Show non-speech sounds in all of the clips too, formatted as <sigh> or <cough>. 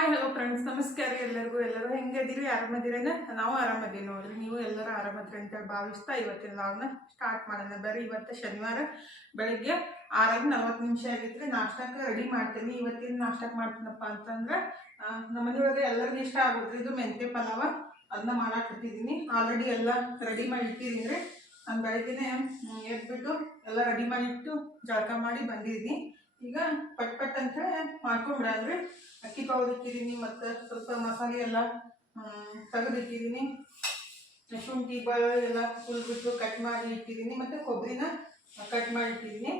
Hi hello friends ನಮಸ್ಕಾರ ಎಲ್ಲರಿಗೂ. ಎಲ್ಲರೂ ಹೆಂಗದಿರಿ ಆರಾಮದಿರೇನ ನಾವು ಆರಾಮದೀವಿ ನೋಡ್ರಿ. ನೀವು ಎಲ್ಲರೂ ಆರಾಮದ್ರಿ ಅಂತ ಭಾವಿಸ್ತಾ ಇವತ್ತಿನ ಲಾಗ್ನ ಸ್ಟಾರ್ಟ್ ಮಾಡೋಣ. ಬರ್ರಿ ಇವತ್ತು ಶನಿವಾರ. ಬೆಳಗ್ಗೆ ಆರಾಗ ನಲ್ವತ್ತು ನಿಮಿಷ ಆಗಿದ್ರೆ ನಾಷ್ಟಕ್ಕೆ ರೆಡಿ ಮಾಡ್ತೀನಿ. ಇವತ್ತಿನ ನಾಷ್ಟಕ್ಕೆ ಮಾಡ್ತೀನಪ್ಪ ಅಂತಂದ್ರೆ ನಮ್ಮ ಎಲ್ಲರಿಗೂ ಇಷ್ಟ ಆಗುತ್ತೆ ಇದು ಮೆಂತೆ ಪಲಾವ. ಅದನ್ನ ಮಾಡಾಕಿದ್ದೀನಿ ಆಲ್ರೆಡಿ ಎಲ್ಲ ರೆಡಿ ಮಾಡಿ ಇಟ್ಟಿದ್ದೀನಿ ನಾನು ಬೆಳಗ್ಗೆನೆ ಎದ್ಬಿಟ್ಟು ಎಲ್ಲ ರೆಡಿ ಮಾಡಿಟ್ಟು ಜಳಕ ಮಾಡಿ ಬಂದಿದ್ದೀನಿ. ಈಗ ಪಟ್ ಪಟ್ ಅಂತ ಮಾಡ್ಕೊಂಡ್ಬಿಡಂದ್ರೆ. ಅಕ್ಕಿ ಪೌಡರ್ ಇಟ್ಟಿದ್ದೀನಿ ಮತ್ತು ಸ್ವಲ್ಪ ಮಸಾಲೆ ಎಲ್ಲ ತೆಗೆದಿಟ್ಟಿದ್ದೀನಿ ಶುಂಠಿ ಬೆಳ್ಳುಳ್ಳಿ ಎಲ್ಲ ಹುಲ್ಬಿಟ್ಟು ಕಟ್ ಮಾಡಿ ಇಟ್ಟಿದ್ದೀನಿ ಮತ್ತು ಕೊಬ್ಬರಿನ ಕಟ್ ಮಾಡಿ ಇಟ್ಟಿದ್ದೀನಿ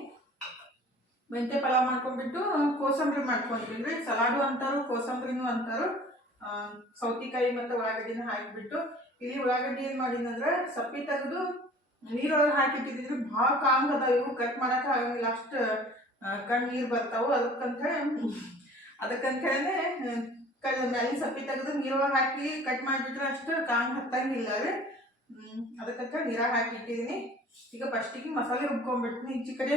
ಮೆಂತ್ಯ ಪಲಾವ್ ಮಾಡ್ಕೊಂಡ್ಬಿಟ್ಟು ಕೋಸಂಬರಿ ಮಾಡ್ಕೊಂತೀನಿ ರೀ ಸಲಾಡು ಅಂತಾರು, ಕೋಸಂಬರಿನೂ ಅಂತಾರು. ಸೌತಿಕಾಯಿ ಮತ್ತು ಉಳ್ಳಾಗಡ್ಡಿನ ಹಾಕಿಬಿಟ್ಟು. ಇಲ್ಲಿ ಉಳ್ಳಾಗಡ್ಡಿ ಏನು ಮಾಡೀನಂದ್ರೆ ಸಪ್ಪಿ ತೆಗೆದು ನೀರೊಳಗೆ ಹಾಕಿಟ್ಟಿದ್ದೀನಿ ಭಾಳ ಕಾಂಗ್ ಅದಾವ ಇವು. ಕಟ್ ಮಾಡೋಕೆ ಆಗಂಗಿಲ್ಲ. ಅಷ್ಟು ಕಣ್ಣು ನೀರು ಬರ್ತಾವು ಅದಕ್ಕಂತ ಅದಕ್ಕಂತೇಳಿ ಕಲ್ ಮ್ಯಾಲಿನ ಸಪ್ಪಿ ತೆಗೆದು ನೀರೊಳಗೆ ಹಾಕಿ ಕಟ್ ಮಾಡಿಬಿಟ್ರೆ ಅಷ್ಟು ಕಾಂಗ್ ಹತ್ತಂಗಿಲ್ಲ ರೀ. ಅದಕ್ಕಂತ ನೀರಾಗ ಹಾಕಿ ಇಟ್ಟಿದ್ದೀನಿ ಈಗ ಫಸ್ಟಿಗೆ ಮಸಾಲೆ ರುಬ್ಕೊಂಡ್ಬಿಡ್ತೀನಿ ಈಚೆ ಕಡೆ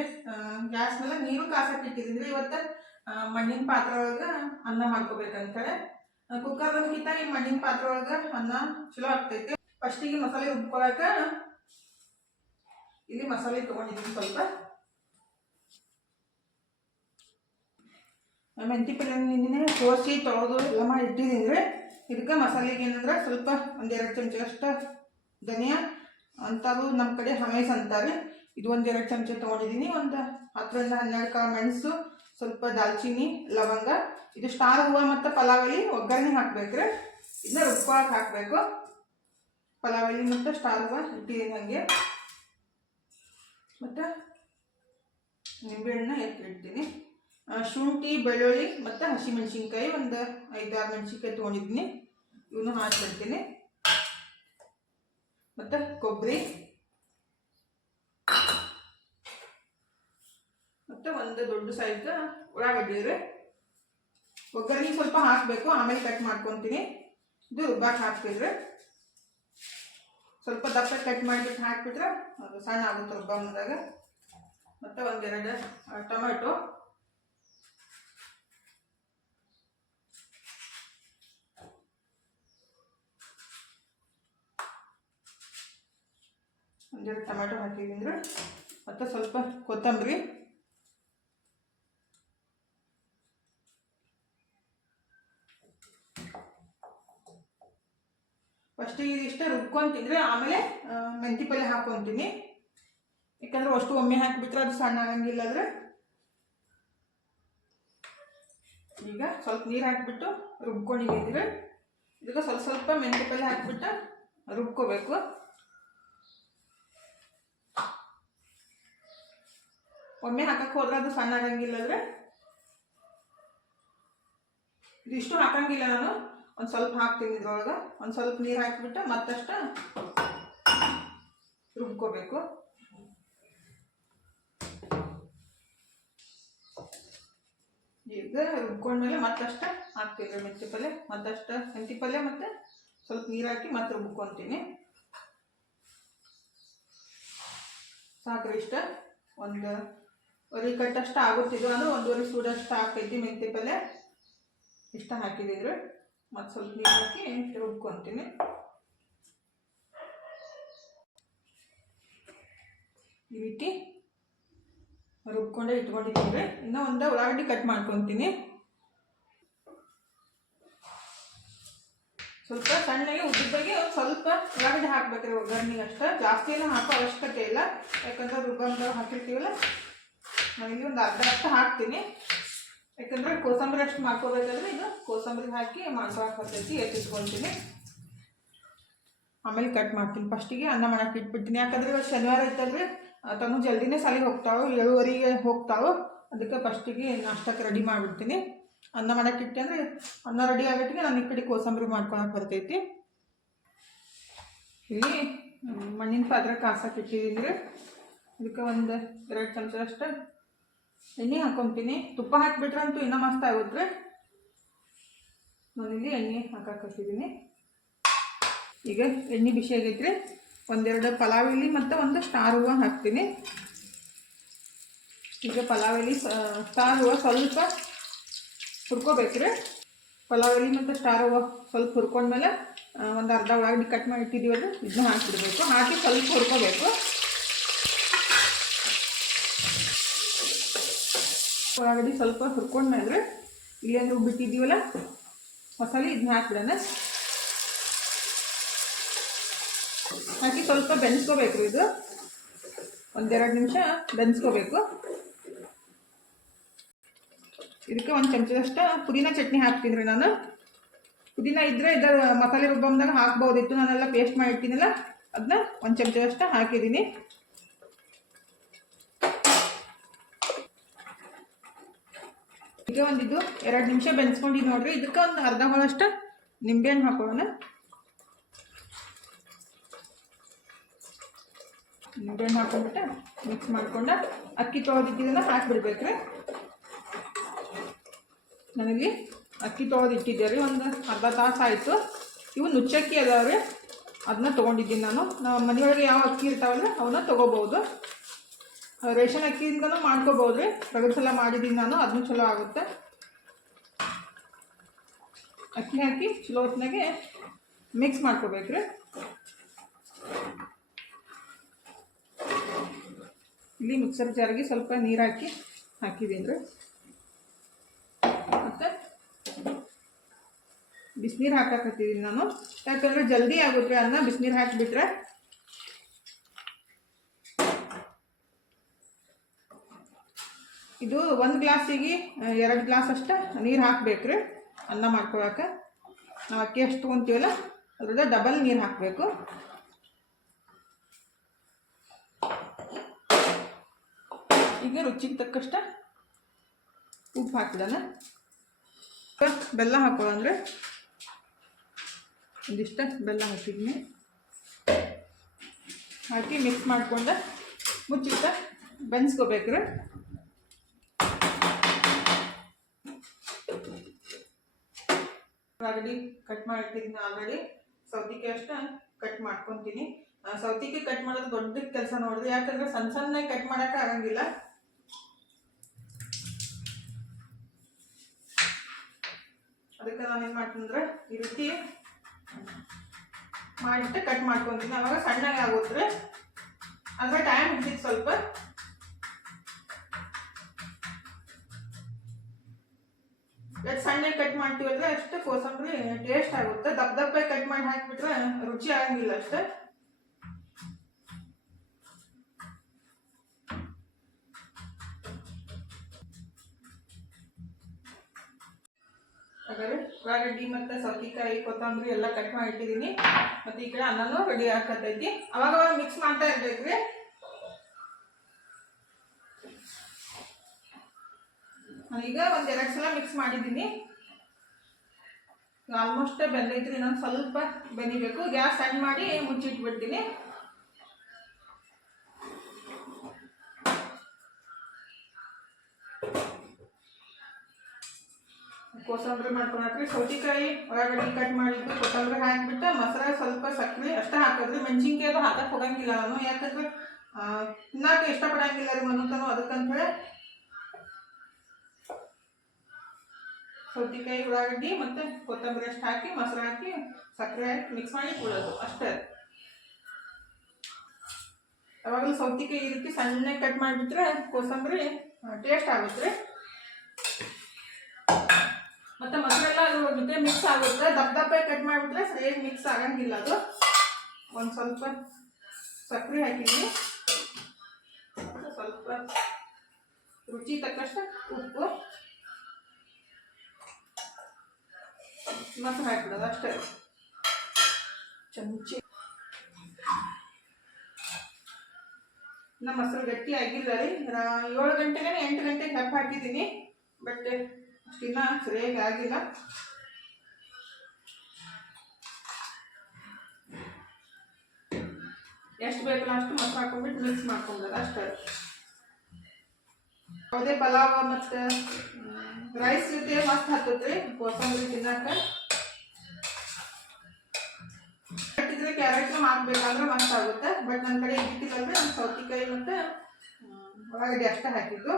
ಗ್ಯಾಸ್ ಮೇಲೆ ನೀರು ಕಾಸಕ್ಕೆ ಇಟ್ಟಿದ್ದೀನಿ ರೀ. ಇವತ್ತು ಮಣ್ಣಿನ ಪಾತ್ರೆ ಒಳಗೆ ಅನ್ನ ಮಾಡ್ಕೋಬೇಕಂತೇಳಿ. ಕುಕ್ಕರ್ಗಿಂತ ಈ ಮಣ್ಣಿನ ಪಾತ್ರೆ ಒಳಗೆ ಅನ್ನ ಚಲೋ ಆಗ್ತೈತಿ. ಫಸ್ಟಿಗೆ ಮಸಾಲೆ ರುಬ್ಕೊಳಕ ಇಲ್ಲಿ ಮಸಾಲೆ ತೊಗೊಂಡಿದ್ದೀನಿ ಸ್ವಲ್ಪ. ಮೆಂತಿ ಪಲ್ಯ ಸೋಸಿ ತೊಳೆದು ಎಲ್ಲ ಮಾಡಿ ಇಟ್ಟಿದ್ದೀನಿ ರೀ ಇದಕ್ಕೆ ಮಸಾಲೆಗೆ ಏನಂದ್ರೆ ಸ್ವಲ್ಪ ಒಂದೆರಡು ಚಮಚ ಅಷ್ಟು ಧನಿಯಾ ಅಂತಾರು ನಮ್ಮ ಕಡೆ ಹಮೇಸ್ ಅಂತಾರೆ. ಇದು ಒಂದೆರಡು ಚಮಚ ತೊಗೊಂಡಿದ್ದೀನಿ. ಒಂದು ಹತ್ತರಿಂದ ಹನ್ನೆರಡು ಕಾಳು ಮೆಣಸು, ಸ್ವಲ್ಪ ದಾಲ್ಚಿನ್ನಿ, ಲವಂಗ. ಇದು ಸ್ಟಾರ್ ಹೂವು ಮತ್ತು ಪಲಾವಲಿ ಒಗ್ಗರಣೆ ಹಾಕ್ಬೇಕ್ರಿ. ಇದನ್ನ ರುಬ್ಕೊಳಕ್ಕೆ ಹಾಕಬೇಕು. ಪಲಾವಲಿ ಮತ್ತು ಸ್ಟಾರ್ ಹೂವು ಇಟ್ಟಿದ್ದೀನಿ ಹಾಗೆ. ಮತ್ತು ನಿಂಬೆಹಣ್ಣು ಎತ್ತಿಡ್ತೀನಿ ಶುಂಠಿ, ಬೆಳ್ಳುಳ್ಳಿ ಮತ್ತು ಹಸಿಮೆಣ್ಸಿನ್ಕಾಯಿ ಒಂದು ಐದಾರು ಮೆಣಸಿನ್ಕಾಯಿ ತೊಗೊಂಡಿದ್ದೀನಿ ಇವನು ಹಾಕಿಬಿಡ್ತೀನಿ. ಮತ್ತು ಕೊಬ್ಬರಿ. ಮತ್ತು ಒಂದು ದೊಡ್ಡ ಸೈಜ್ ಉಳ್ಳಾಗಡ್ಡಿ ರೀ ಒಗ್ಗರಣೆ ಸ್ವಲ್ಪ ಹಾಕಬೇಕು, ಆಮೇಲೆ ಕಟ್ ಮಾಡ್ಕೊತೀನಿ. ಇದು ರುಬ್ಬಾಕ್ ಹಾಕ್ತಿದ್ರೆ. ಸ್ವಲ್ಪ ದಪ್ಪ ಕಟ್ ಮಾಡಿಬಿಟ್ಟು ಹಾಕಿಬಿಟ್ರೆ ಅದು ಸಣ್ಣ ಆಗುತ್ತೆ ರುಬ್ಬ ಮುಂದಾಗ ಮತ್ತು ಒಂದೆರಡು ಟೊಮೆಟೊ. ಒಂದೆರಡು ಟೊಮೆಟೊ ಹಾಕಿದ್ದೀನಿ ಮತ್ತು ಸ್ವಲ್ಪ ಕೊತ್ತಂಬರಿ. ಫಸ್ಟಿಗೆ ಇದಿಷ್ಟ ರುಬ್ಕೊಂತಿದ್ರೆ ಆಮೇಲೆ ಮೆಂತಿ ಪಲ್ಯ ಹಾಕ್ಕೊಂತೀನಿ ಯಾಕಂದ್ರೆ ಅಷ್ಟು ಒಮ್ಮೆ ಹಾಕಿಬಿಟ್ರೆ ಅದು ಸಣ್ಣ ಆಗಂಗಿಲ್ಲ ಅಂದರೆ ಈಗ ಸ್ವಲ್ಪ ನೀರು ಹಾಕಿಬಿಟ್ಟು ರುಬ್ಕೊಂಡಿದ್ದೀವಿ ಇದಕ್ಕೆ ಸ್ವಲ್ಪ ಸ್ವಲ್ಪ ಮೆಂತಿ ಪಲ್ಯ ಹಾಕಿಬಿಟ್ಟು ರುಬ್ಕೋಬೇಕು. ಒಮ್ಮೆ ಹಾಕಕ್ಕೆ ಹೋದ್ರೆ ಅದು ಸಣ್ಣ ಆಗಂಗಿಲ್ಲ ಅಂದ್ರೆ ಇದಿಷ್ಟು ಹಾಕಂಗಿಲ್ಲ ನಾನು. ಒಂದು ಸ್ವಲ್ಪ ಹಾಕ್ತೀನಿ ಇದ್ರೊಳಗೆ. ಒಂದು ಸ್ವಲ್ಪ ನೀರು ಹಾಕಿಬಿಟ್ಟು ಮತ್ತಷ್ಟು ರುಬ್ಕೋಬೇಕು. ಈಗ ರುಬ್ಕೊಂಡ್ಮೇಲೆ ಮತ್ತಷ್ಟು ಹಾಕ್ತೀವಿ ಮೆಂತಿ ಪಲ್ಯ. ಮತ್ತಷ್ಟು ಮೆಂತಿ ಪಲ್ಯ ಮತ್ತು ಸ್ವಲ್ಪ ನೀರು ಹಾಕಿ ಮತ್ತೆ ರುಬ್ಕೊತೀನಿ. ಸಾಕ್ರಿ ಇಷ್ಟ. ಒಂದು ವರಿ ಕಟ್ಟಷ್ಟು ಆಗುತ್ತಿದ್ದು ಅಂದ್ರೆ ಒಂದೂವರೆ ಸೂಡಷ್ಟು ಹಾಕೈತಿ ಮೆಂತಿ ಪಲ್ಯ. ಇಷ್ಟು ಹಾಕಿದಿದ್ರು ಮತ್ತು ಸ್ವಲ್ಪ ನೀರು ಹಾಕಿ ರುಬ್ಕೊತೀನಿ. ಈ ರೀತಿ ರುಬ್ಕೊಂಡೆ ಇಟ್ಕೊಂಡಿದ್ದೀನಿ ಇನ್ನೂ ಒಂದು ಉಳ್ಳಾಗಡ್ಡಿ ಕಟ್ ಮಾಡ್ಕೊತೀನಿ. ಸ್ವಲ್ಪ ಸಣ್ಣಗೆ ಉದ್ದಿದ್ದಾಗೆ ಒಂದು ಸ್ವಲ್ಪ ಉಳ್ಳಾಗಡ್ಡಿ ಹಾಕ್ಬೇಕ್ರಿ ಒಗ್ಗರಣೆಗೆ ಅಷ್ಟೇ. ಜಾಸ್ತಿ ಎಲ್ಲ ಹಾಕೋ ಅವಶ್ಯಕತೆ ಇಲ್ಲ. ಯಾಕಂದ್ರೆ ರುಬ್ಬಂದ್ರೆ ಹಾಕಿರ್ತೀವಲ್ಲ. ನಾನಿಲ್ಲಿ ಒಂದು ಅರ್ಧ ಅಷ್ಟು ಹಾಕ್ತೀನಿ. ಯಾಕಂದರೆ ಕೋಸಂಬರಿ ಅಷ್ಟು ಮಾಡ್ಕೋಬೇಕಂದ್ರೆ ಇದು ಕೋಸಂಬರಿ ಹಾಕಿ ಮಾಂಸ ಬರ್ತೈತಿ ಎತ್ತಿಟ್ಕೊಳ್ತೀನಿ ಆಮೇಲೆ ಕಟ್ ಮಾಡ್ತೀನಿ. ಫಸ್ಟಿಗೆ ಅನ್ನ ಮಾಡಕ್ಕೆ ಇಟ್ಬಿಡ್ತೀನಿ. ಯಾಕಂದ್ರೆ ಇವತ್ತು ಶನಿವಾರ ಐತಲ್ರಿ ತಾನು ಜಲ್ದಿನೇ ಸಾಲಿಗೆ ಹೋಗ್ತಾವೆ, ಏಳುವರೆಗೆ ಹೋಗ್ತಾವೆ. ಅದಕ್ಕೆ ಫಸ್ಟಿಗೆ ನಾಷ್ಟಕ್ಕೆ ರೆಡಿ ಮಾಡಿಬಿಡ್ತೀನಿ. ಅನ್ನ ಮಾಡಕ್ಕೆ ಇಟ್ಟೆ ಅಂದರೆ ಅನ್ನ ರೆಡಿ ಆಗೋಟ್ಟಿಗೆ ನಾನು ಈ ಕಡೆ ಕೋಸಂಬರಿ ಮಾಡ್ಕೊಳಕ್ಕೆ ಬರ್ತೈತಿ. ಇಲ್ಲಿ ಮಣ್ಣಿನ ಪಾತ್ರೆ ಕಾಸಕ್ಕೆ ಇಟ್ಟಿದ್ದೀನಿ ರೀ. ಅದಕ್ಕೆ ಒಂದು ಎರಡು ಚಮಚ ಅಷ್ಟು ಎಣ್ಣೆ ಹಾಕೊತೀನಿ. ತುಪ್ಪ ಹಾಕಿಬಿಟ್ರೆ ಅಂತೂ ಇನ್ನೂ ಮಸ್ತ್ ಆಗುತ್ತೆ ನಾನಿಲ್ಲಿ ಎಣ್ಣೆ ಹಾಕಕ್ಕೆ ಹಚ್ಚಿದ್ದೀನಿ ಈಗ ಎಣ್ಣೆ ಬಿಸಿ ಆಗೈತ್ರಿ. ಒಂದೆರಡು ಪಲಾವ್ ಎಲೆ ಮತ್ತು ಒಂದು ಸ್ಟಾರ್ ಹೂವು ಹಾಕ್ತೀನಿ. ಈಗ ಪಲಾವ್ ಎಲೆ ಸ್ಟಾರ್ ಹೂವು ಸ್ವಲ್ಪ ಹುರ್ಕೋಬೇಕ್ರಿ. ಪಲಾವ್ ಎಲೆ ಮತ್ತು ಸ್ಟಾರ್ ಹೂವು ಸ್ವಲ್ಪ ಹುರ್ಕೊಂಡ್ಮೇಲೆ ಒಂದು ಅರ್ಧ ಉಳ್ಳಾಗಡ್ಡಿ ಕಟ್ ಮಾಡಿ ಇಟ್ಟಿದ್ದೀವಲ್ಲ ಇದನ್ನ ಹಾಕಿಬಿಡ್ಬೇಕು. ಹಾಕಿ ಸ್ವಲ್ಪ ಹುರ್ಕೋಬೇಕು. ಉಳ್ಳಾಗಡ್ಡಿ ಸ್ವಲ್ಪ ಹುರ್ಕೊಂಡ್ಮೇಲೆ ಇಲ್ಲೇನು ರುಬ್ಬಿಟ್ಟಿದ್ದೀವಲ್ಲ ಮಸಾಲೆ ಇದನ್ನ ಹಾಕ್ಬಿಡೋಣ. ಹಾಕಿ ಸ್ವಲ್ಪ ಬೆನ್ಸ್ಕೋಬೇಕು ಇದು. ಒಂದೆರಡು ನಿಮಿಷ ಬೆನ್ಸ್ಕೋಬೇಕು. ಇದಕ್ಕೆ ಒಂದು ಚಮಚದಷ್ಟು ಪುದೀನ ಚಟ್ನಿ ಹಾಕ್ತೀನಿ ನಾನು. ಪುದೀನ ಇದ್ದರೆ ಇದರ ಮಸಾಲೆ ರುಬ್ಬಂದಾಗ ಹಾಕ್ಬೋದಿತ್ತು ನಾನೆಲ್ಲ ಪೇಸ್ಟ್ ಮಾಡಿ ಇಟ್ಟಿನಲ್ಲ ಅದನ್ನ ಒಂದು ಚಮಚದಷ್ಟು ಹಾಕಿದ್ದೀನಿ. ಈಗ ಒಂದಿದು, ಎರಡು ನಿಮಿಷ ಬೆನ್ಸ್ಕೊಂಡಿದ್ದು ನೋಡ್ರಿ. ಇದಕ್ಕೆ ಒಂದು ಅರ್ಧ ಹೋಳಷ್ಟು ನಿಂಬೆಹಣ್ಣು ಹಾಕೋಣ. ನಿಂಬೆಹಣ್ಣು ಹಾಕೊಂಡ್ಬಿಟ್ಟು ಮಿಕ್ಸ್ ಮಾಡ್ಕೊಂಡು ಅಕ್ಕಿ ತೊಳೆದಿಟ್ಟಿದ್ದನ್ನು ಹಾಕಿಬಿಡ್ಬೇಕು ರೀ ನನಗೆ ಅಕ್ಕಿ ತೊಳೆದಿಟ್ಟಿದ್ದೆ ರೀ, ಒಂದು ಅರ್ಧ ತಾಸು ಆಯಿತು. ಇವು ನುಚ್ಚಕ್ಕಿ ಅದಾವೆ ರೀ ಅದನ್ನ ತೊಗೊಂಡಿದ್ದೀನಿ ನಾನು. ನಮ್ಮ ಮನೆಯೊಳಗೆ ಯಾವ ಅಕ್ಕಿ ಇರ್ತಾವಲ್ಲ, ಅವನ್ನ ತೊಗೋಬೋದು ರೇಷನ್ ಅಕ್ಕಿಯಿಂದನೂ ಮಾಡ್ಕೋಬೋದು ರೀ ಪ್ರಗತಿ ಸಲ ಮಾಡಿದ್ದೀನಿ ನಾನು ಅದನ್ನು ಚಲೋ ಆಗುತ್ತೆ. ಅಕ್ಕಿ ಹಾಕಿ ಚಲೋ ಹೊತ್ನಾಗೆ ಮಿಕ್ಸ್ ಮಾಡ್ಕೋಬೇಕ್ರಿ. ಇಲ್ಲಿ ಮಿಕ್ಸರ್ ಜಾರಿಗೆ ಸ್ವಲ್ಪ ನೀರು ಹಾಕಿ ಹಾಕಿದ್ದೀನಿ ರೀ ಮತ್ತು ಬಿಸಿನೀರು ಹಾಕಕತ್ತಿದ್ದೀನಿ ನಾನು. ಯಾಕಂದರೆ ಜಲ್ದಿ ಆಗುತ್ತೆ ಅನ್ನ, ಬಿಸಿನೀರು ಹಾಕಿಬಿಟ್ರೆ ಇದು ಒಂದು ಗ್ಲಾಸಿಗೆ ಎರಡು ಗ್ಲಾಸ್ ಅಷ್ಟು ನೀರು ಹಾಕ್ಬೇಕ್ರಿ, ಅನ್ನ ಮಾಡ್ಕೊಳಕ್ಕೆ ನಾವು ಅಕ್ಕಿ ಎಷ್ಟು ತೊಗೊತೀವಲ್ಲ, ಅದ್ರದ್ದು ಡಬಲ್ ನೀರು ಹಾಕಬೇಕು. ಈಗ ರುಚಿಗೆ ತಕ್ಕಷ್ಟ ಉಪ್ಪು ಹಾಕಿದಾನ ಬೆಲ್ಲ ಹಾಕೊಳ್ಳಂದ್ರೆ ಒಂದಿಷ್ಟ ಬೆಲ್ಲ ಹಾಕಿದ್ನಿ. ಹಾಕಿ ಮಿಕ್ಸ್ ಮಾಡಿಕೊಂಡು, ಮುಚ್ಚಿಟ್ಟ ಬೆನ್ಸ್ಕೋಬೇಕ್ರಿ. ಆಲ್ರೆಡಿ ಕಟ್ ಮಾಡಿಟ್ಟಿದ್ದೀನಿ ಆಲ್ರೆಡಿ ಸೌತಿಗೆ ಅಷ್ಟ ಕಟ್ ಮಾಡ್ಕೊತೀನಿ. ಸೌತಿಕೆ ಕಟ್ ಮಾಡೋದು ದೊಡ್ಡ ಕೆಲಸ ನೋಡಿದ್ರೆ ಯಾಕಂದ್ರೆ ಸಣ್ಣ ಸಣ್ಣ ಕಟ್ ಮಾಡೋಕೆ ಆಗಂಗಿಲ್ಲ. ಅದಕ್ಕೆ ನಾನು ಏನು ಮಾಡ್ತೀನಿ ಈ ರೀತಿ ಮಾಡಿಟ್ಟು ಕಟ್ ಮಾಡ್ಕೊತೀನಿ. ಅವಾಗ ಸಣ್ಣಗೆ ಆಗುತ್ತೆ ಅಂದ್ರೆ ಟೈಮ್ ಹಿಡಿದಿತ್ತು ಸ್ವಲ್ಪ ಎಷ್ಟು ಸಣ್ಣ ಕಟ್ ಮಾಡ್ತೀವಲ್ಲ ಅಷ್ಟು ಕೋಸಂಬರಿ ಟೇಸ್ಟ್ ಆಗುತ್ತೆ. ದಪ್ಪ ದಪ್ಪ ಕಟ್ ಮಾಡಿ ಹಾಕಿಬಿಟ್ರೆ ರುಚಿ ಆಗಂಗಿಲ್ಲ ಅಷ್ಟೇ. ಹಾಗಾದ್ರೆ ಉಳ್ಳಾಗಡ್ಡಿ ಮತ್ತು ಸೌತಿಕಾಯಿ, ಕೊತ್ತಂಬರಿ ಎಲ್ಲ ಕಟ್ ಮಾಡಿ ಇಟ್ಟಿದ್ದೀನಿ. ಮತ್ತು ಈ ಕಡೆ ಅನ್ನನೂ ರೆಡಿ ಹಾಕತೈತಿ ಅವಾಗ ಮಿಕ್ಸ್ ಮಾಡ್ತಾ ಇರ್ಬೇಕ್ರಿ. ಈಗ ಒಂದು ಎರಡು ಸಲ ಮಿಕ್ಸ್ ಮಾಡಿದ್ದೀನಿ. ಆಲ್ಮೋಸ್ಟ್ ಬೆಂದೈತ್ರಿ, ಇನ್ನೊಂದು ಸ್ವಲ್ಪ ಬೆನಿಬೇಕು. ಗ್ಯಾಸ್ ಸಣ್ಣ ಮಾಡಿ ಮುಚ್ಚಿಟ್ಬಿಡ್ತೀನಿ. ಕೋಸಂಬರಿ ಮಾಡ್ಕೊಂಡ್ರಿ ಸೌತೆಕಾಯಿ ಒಳಗಡೆ ಕಟ್ ಮಾಡಿದ್ದು ಕೊತ್ತಂಬರಿ ಹಾಕ್ಬಿಟ್ಟು ಮೊಸರ ಸ್ವಲ್ಪ ಸಕ್ಕರೆ ಅಷ್ಟೇ ಹಾಕಿದ್ರಿ. ಮೆಣಸಿನ್ಕಾಯಿ ಅದು ಹಾಕಕ್ಕೆ ಹೋಗಂಗಿಲ್ಲ ನಾನು. ಯಾಕಂದ್ರೆ ತಿನ್ನಕ್ಕೆ ತಿನ್ನಾಕ ಇಷ್ಟಪಡಂಗಿಲ್ಲ ರೀ ಮನುತನು ಅದಕ್ಕಂತೇಳಿ ಸೌತೆಕಾಯಿ ಉಳ್ಳಾಗಡ್ಡಿ ಮತ್ತು ಕೊತ್ತಂಬರಿ ಅಷ್ಟು ಹಾಕಿ, ಮೊಸರು ಹಾಕಿ, ಸಕ್ಕರೆ ಹಾಕಿ ಮಿಕ್ಸ್ ಮಾಡಿ ಕೊಡೋದು, ಅಷ್ಟೇ. ಯಾವಾಗಲೂ ಸೌತೆಕಾಯಿ ಈ ರೀತಿ ಸಣ್ಣಗೆ ಕಟ್ ಮಾಡಿಬಿಟ್ರೆ ಕೋಸಂಬರಿ ಟೇಸ್ಟ್ ಆಗುತ್ತೆ. ಮತ್ತು ಮೊಸರೆಲ್ಲ ಅದ್ರ ಜೊತೆ ಮಿಕ್ಸ್ ಆಗುತ್ತೆ. ದಪ್ಪ ದಪ್ಪ ಕಟ್ ಮಾಡಿಬಿಟ್ರೆ ಸರಿಯಾಗಿ ಮಿಕ್ಸ್ ಆಗಂಗಿಲ್ಲ ಅದು. ಒಂದು ಸ್ವಲ್ಪ ಸಕ್ಕರೆ ಹಾಕಿದ್ವಿ. ಸ್ವಲ್ಪ ರುಚಿ ತಕ್ಕಷ್ಟು ಉಪ್ಪು. ಮೊಸರು ಹಾಕ್ಬಿಡೋದು ಅಷ್ಟೇ. ಚಮಚಿ. ನಮ್ಮ ಮೊಸರು ಗಟ್ಟಿ ಆಗಿಲ್ಲ ರೀ ಏಳು ಗಂಟೆಗೆ ಎಂಟು ಗಂಟೆಗೆ ಹೆಪ್ಪ ಹಾಕಿದ್ದೀನಿ. ಬಟ್ ಅಷ್ಟಿನ್ನ ಸರಿಯಾಗಿ ಆಗಿಲ್ಲ. ಎಷ್ಟು ಬೇಕಲ್ಲ ಅಷ್ಟು ಮೊಸರು ಹಾಕೊಂಡ್ಬಿಟ್ಟು ಮಿಕ್ಸ್ ಮಾಡ್ಕೊಂಬೋದು ಅಷ್ಟೇ. ಯಾವುದೇ ಪಲಾವ್ ಮತ್ತು ರೈಸ್ ಜೊತೆ ಮಸ್ತ್ ಹತ್ತದ್ರಿ ಕೋಸಂಬರಿ ತಿನ್ನಕ ಕ್ಯಾರೆಟ್ನ ಹಾಕ್ಬೇಕಂದ್ರೆ ಮಸ್ತ್ ಆಗುತ್ತೆ ಬಟ್ ನನ್ನ ಕಡೆ ಇದ್ದಿಲ್ಲಂದ್ರೆ ನಾನು ಸೌತೆಕಾಯಿ ಮತ್ತು ಒಳಗಡೆ ಅಷ್ಟೇ ಹಾಕಿದ್ದು.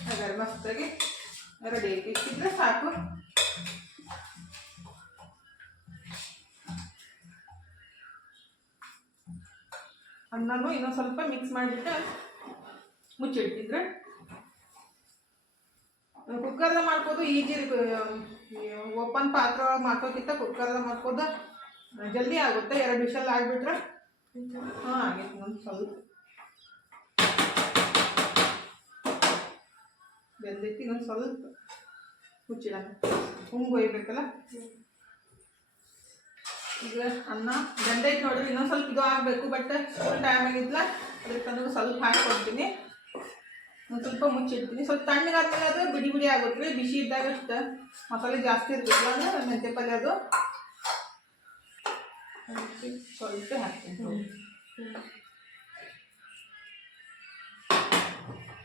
ಹಾಗಾದ್ರೆ ಮಸ್ತಾಗಿ ರೆಡಿ ಆಯ್ತು ಇಟ್ಟಿದ್ರೆ ಸಾಕು. ಅನ್ನನೂ ಇನ್ನೊಂದು ಸ್ವಲ್ಪ ಮಿಕ್ಸ್ ಮಾಡಿಬಿಟ್ಟು ಮುಚ್ಚಿಡ್ತಿದ್ರೆ ಕುಕ್ಕರ್ದ ಮಾಡ್ಬೋದು ಈಜಿ ಓಪನ್ ಪಾತ್ರೆ ಒಳಗೆ ಮಾಡ್ಕೋಕ್ಕಿಂತ ಕುಕ್ಕರ್ದ ಮಾಡ್ಕೋದು ಜಲ್ದಿ ಆಗುತ್ತೆ. ಎರಡು ವಿಷಲ್ ಆಗಿಬಿಟ್ರೆ ಹಾಂ ಆಗೈತೆ ಒಂದು ಸ್ವಲ್ಪ. ಬೆಂದೈತಿ ಒಂದು ಸ್ವಲ್ಪ ಮುಚ್ಚಿಡ ಹುಂಗ್ ಒಯ್ಬೇಕಲ್ಲ? ಈಗ ಅನ್ನ ಬೆಂದೈತಿ ನೋಡ್ರಿ, ಇನ್ನೊಂದು ಸ್ವಲ್ಪ ಇದು ಆಗಬೇಕು, ಬಟ್ ಟೈಮ್ ಆಗಿದ್ಲ ಅದಕ್ಕೆ ನನಗೆ ಸ್ವಲ್ಪ ಹಾಕಿ ಕೊಡ್ತೀನಿ ಒಂದು ಸ್ವಲ್ಪ ಮುಚ್ಚಿಡ್ತೀನಿ. ಸ್ವಲ್ಪ ತಣ್ಣಗಾದ್ಮೇಲೆ ಅದು ಬಿಡಿ ಬಿಡಿ ಆಗುತ್ತೆ. ಬಿಸಿ ಇದ್ದಾಗ ಅಷ್ಟು ಮಸಾಲೆ ಜಾಸ್ತಿ ಇರ್ಬೇಕಲ್ಲ ಅಂದ್ರೆ ಮೆಂತ್ಯ ಪಲ್ಯ ಅದು. ಸ್ವಲ್ಪ ಹಾಕ್ತೀನಿ.